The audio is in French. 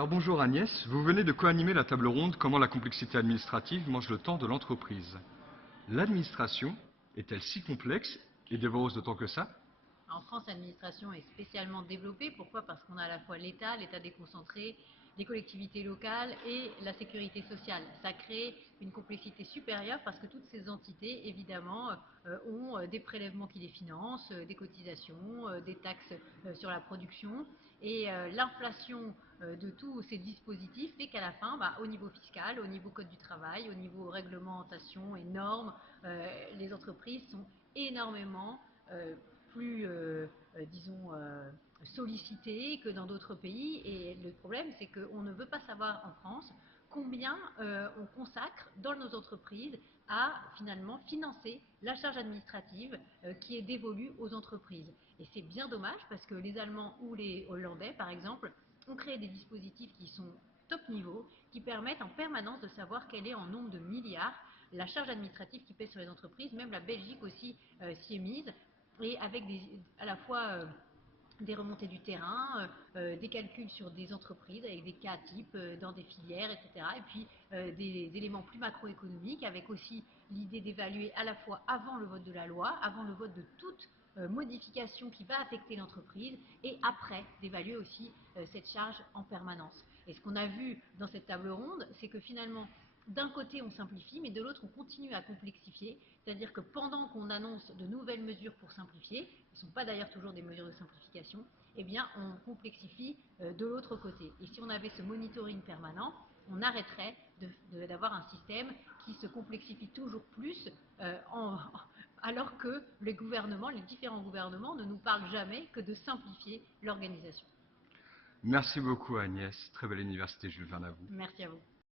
Alors bonjour Agnès, vous venez de co-animer la table ronde « Comment la complexité administrative mange le temps de l'entreprise ». L'administration est-elle si complexe et dévore autant que ça? En France, l'administration est spécialement développée. Pourquoi? Parce qu'on a à la fois l'État déconcentré, les collectivités locales et la sécurité sociale. Ça crée une complexité supérieure parce que toutes ces entités, évidemment, ont des prélèvements qui les financent, des cotisations, des taxes sur la production. Et l'inflation de tous ces dispositifs fait qu'à la fin, au niveau fiscal, au niveau code du travail, au niveau réglementation et normes, les entreprises sont énormément plus, disons, sollicité que dans d'autres pays. Et le problème, c'est qu'on ne veut pas savoir en France combien on consacre dans nos entreprises à finalement financer la charge administrative qui est dévolue aux entreprises. Et c'est bien dommage parce que les Allemands ou les Hollandais, par exemple, ont créé des dispositifs qui sont top niveau, qui permettent en permanence de savoir quelle est en nombre de milliards la charge administrative qui pèse sur les entreprises. Même la Belgique aussi s'y est mise, et avec à la fois des remontées du terrain, des calculs sur des entreprises avec des cas types dans des filières, etc. Et puis des éléments plus macroéconomiques avec aussi l'idée d'évaluer à la fois avant le vote de la loi, avant le vote de toute modification qui va affecter l'entreprise, et après d'évaluer aussi cette charge en permanence. Et ce qu'on a vu dans cette table ronde, c'est que finalement, d'un côté on simplifie, mais de l'autre on continue à complexifier, c'est-à-dire que pendant qu'on annonce de nouvelles mesures pour simplifier, qui ne sont pas d'ailleurs toujours des mesures de simplification, eh bien on complexifie de l'autre côté. Et si on avait ce monitoring permanent, on arrêterait d'avoir un système qui se complexifie toujours plus alors que les différents gouvernements ne nous parlent jamais que de simplifier l'organisation. Merci beaucoup Agnès, très belle université Jules Verne à vous. Merci à vous.